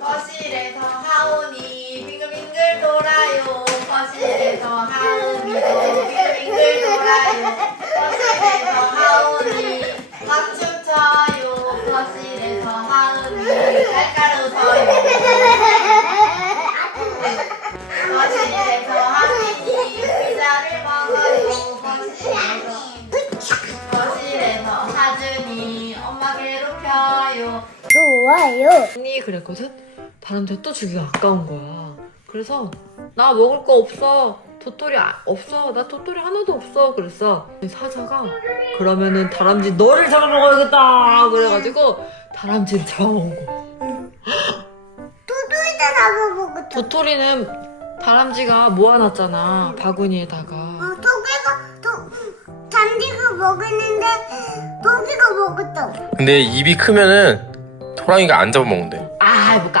거실에서 하온이 빙글빙글 돌아요. 거실에서 하온이 빙글빙글 돌아요. 거실에서 하온이 박춤 춰요. 거실에서 하온이 깔깔 웃어요. 거실에서 하빈이 피자를 먹어요. 거실에서 거실에서 하준이 엄마 괴롭혀요. 좋아요. 언니 그랬거든? 다람쥐가 또 주기가 아까운 거야. 그래서 나 먹을 거 없어. 도토리 아- 없어. 나 도토리 하나도 없어. 그랬어. 사자가 그러면은 다람쥐 너를 잡아먹어야겠다. 그래가지고 다람쥐를 잡아먹은. 두두이도 잡아보고 또. 도토리는 다람쥐가 모아놨잖아. 바구니에다가. 어, 토끼가 또 잔디가 먹었는데 토끼가 먹었어. 근데 입이 크면은 호랑이가 안 잡아먹는데. 아 해볼까?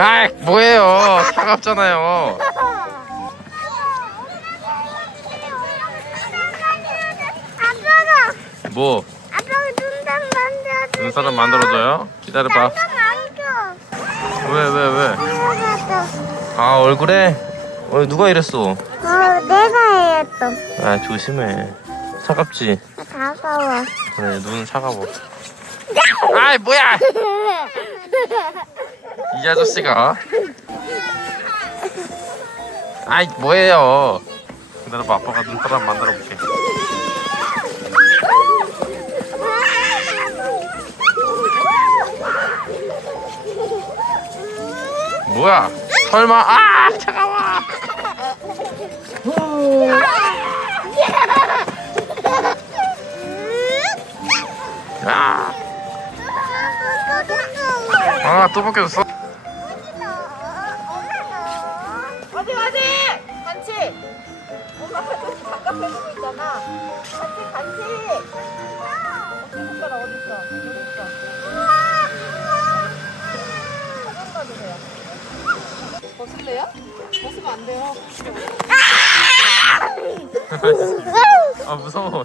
야, 뭐예요? 차갑잖아요. 아빠가 뭐? 아빠가 눈단 만들어줘. 눈사람 만들어줘요? 기다려봐. 왜, 왜, 왜? 아, 얼굴에? 어, 누가 이랬어? 어, 내가 했어. 아, 조심해. 차갑지? 다가와. 그래, 눈은 차가워. 아이, 뭐야! 이 아저씨가. 아이, 뭐예요? 기다려봐, 아빠가 눈사람 만들어 볼게. 뭐야? 설마, 아! 차가워! 야! 아, 또 벗겨졌어. 어디 가지? 간치. 엄마 간치 잠깐 빼고 있잖아. 간치 간치. 손가락 어디 있어? 여기 있어. 손 봐주세요. 벗을래요? 벗으면 안 돼요. 아, 무서워.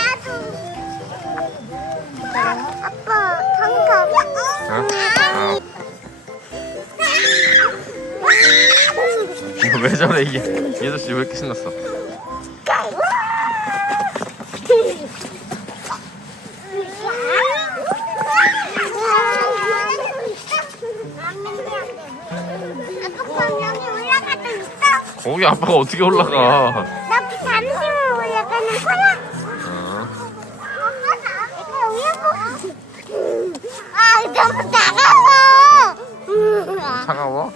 아, 이거 왜 저래 이게? 이 아저씨 왜 이렇게 신났어? 거기 아빠가 어떻게 올라가? 차가워?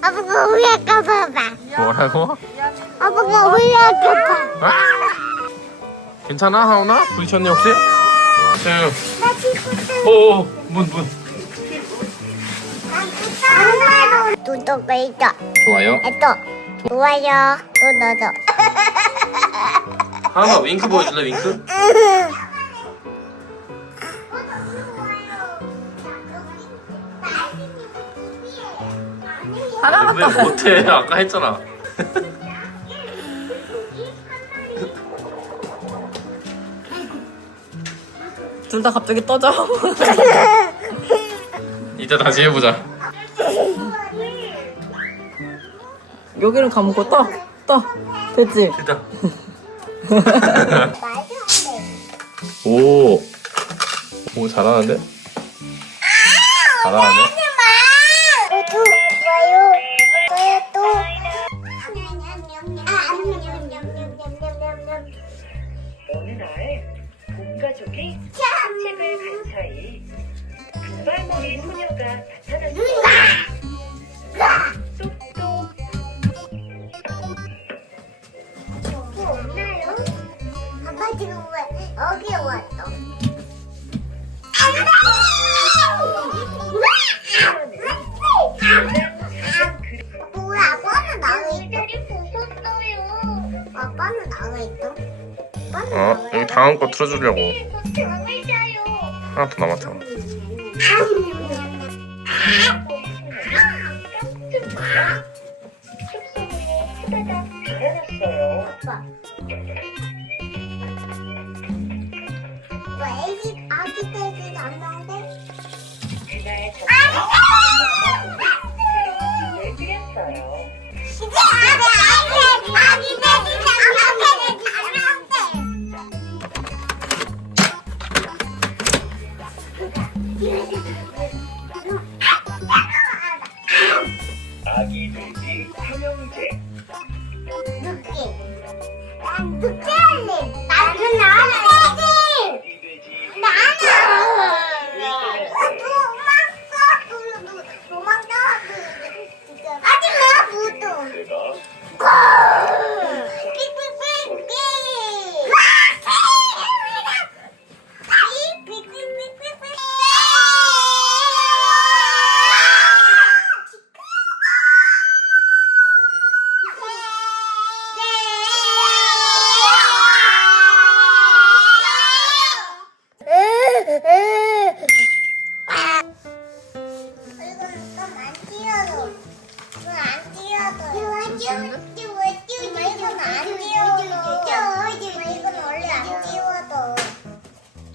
아빠가 올라가 봐봐. 뭐라고? 아빠가 올라가 봐. 아! 괜찮아 하오나? 부딪혔니 혹시? 응. 나 지금 오, 문 문. 구독을 있어. 좋아요. 또 좋아요. 또 넣어줘. 하오나 윙크 보여줄래 윙크? 하나만 왜 더. 못해? 아까 했잖아. 둘 다 갑자기 떠져. 이따 다시 해보자. 여기를 감고 떠. 떠. 됐지? 됐다. 오. 오 잘하는데? 잘하는데? 어느 날 온 가족이 산책을 간 사이 금발머리 소녀가 나타났어요. 똑 맞춰주려고 하나 더 남았다 애기 아기 때도 안 나오는데? 아기 아기 아기 아기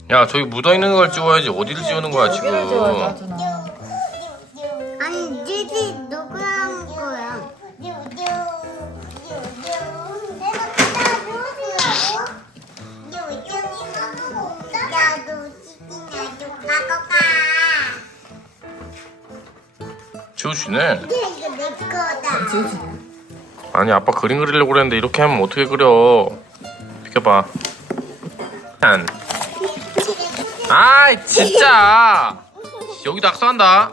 야 저기 묻어 있는 걸 찍어야지 어디를 찍는 거야 지금? 아니 니지 누구 한 거야? 지우씨네. 이거 내 거다. 지우지네. 아니 아빠 그림 그리려고 그랬는데 이렇게 하면 어떻게 그려? 비켜봐. 안. 아이 진짜. 여기 낙서한다.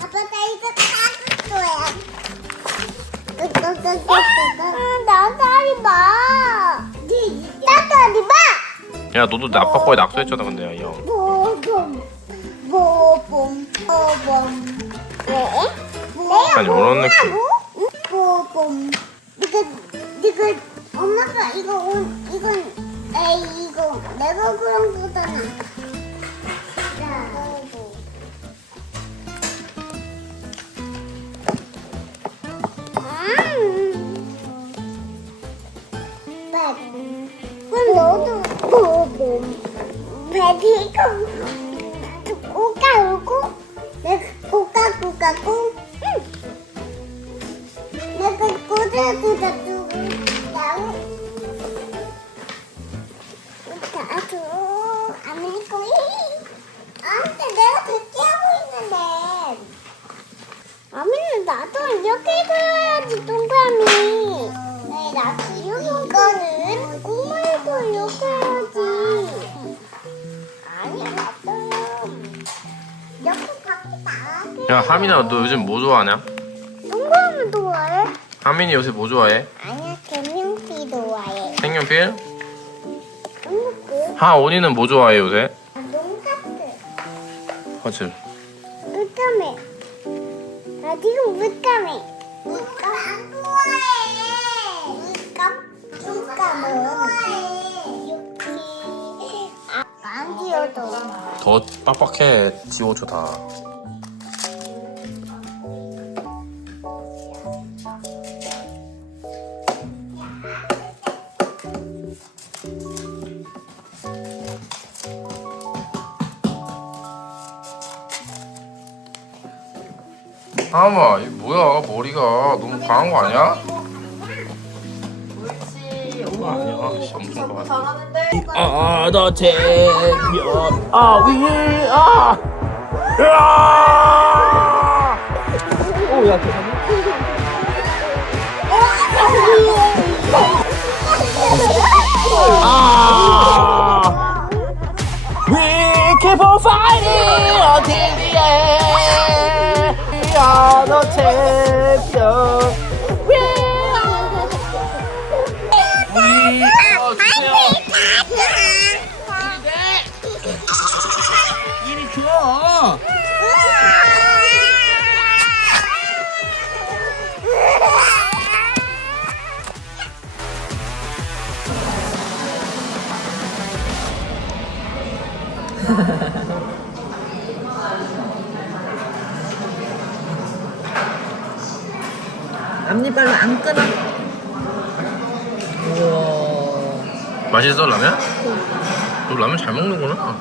아빠 나 이거 다 마. 마. 야 너도 나 아빠 거에 낙서했잖아 근데 야 형. 보봄 보봄 보봄 왜? 약간 요런 느낌. 보봄 이거 이거 엄마가 이거 온 이건 에이 이거 레버그랑보다는 고가고가고 내가 꼬까 꼬까 꼬 내가 꼬들 야 하민아 너 요즘 뭐 좋아하냐? 동그라미 좋아해? 하민이 요새 뭐 좋아해? 아니야 개명피 좋아해 색연필? 동그라미 하온이는 뭐 좋아해 요새? 농사트 퍼즐. 물감에 나 지금 물감에 물감 안 좋아해 물감? 물감은 이렇게 안 지워도 더 빡빡해 지워줘 다. 하마 이 뭐야 머리가 너무 과한 거 아니야? 아니야. 씨, 엄청. 잘하는데? 아너 챔피언 아 위에 아 으아! 오야 대박 아 We keep on fighting until the end Champion We are We are 이리 줘 앞니빨로 안 끊어. 우와. 맛있어 라면? 너 라면 잘 먹는구나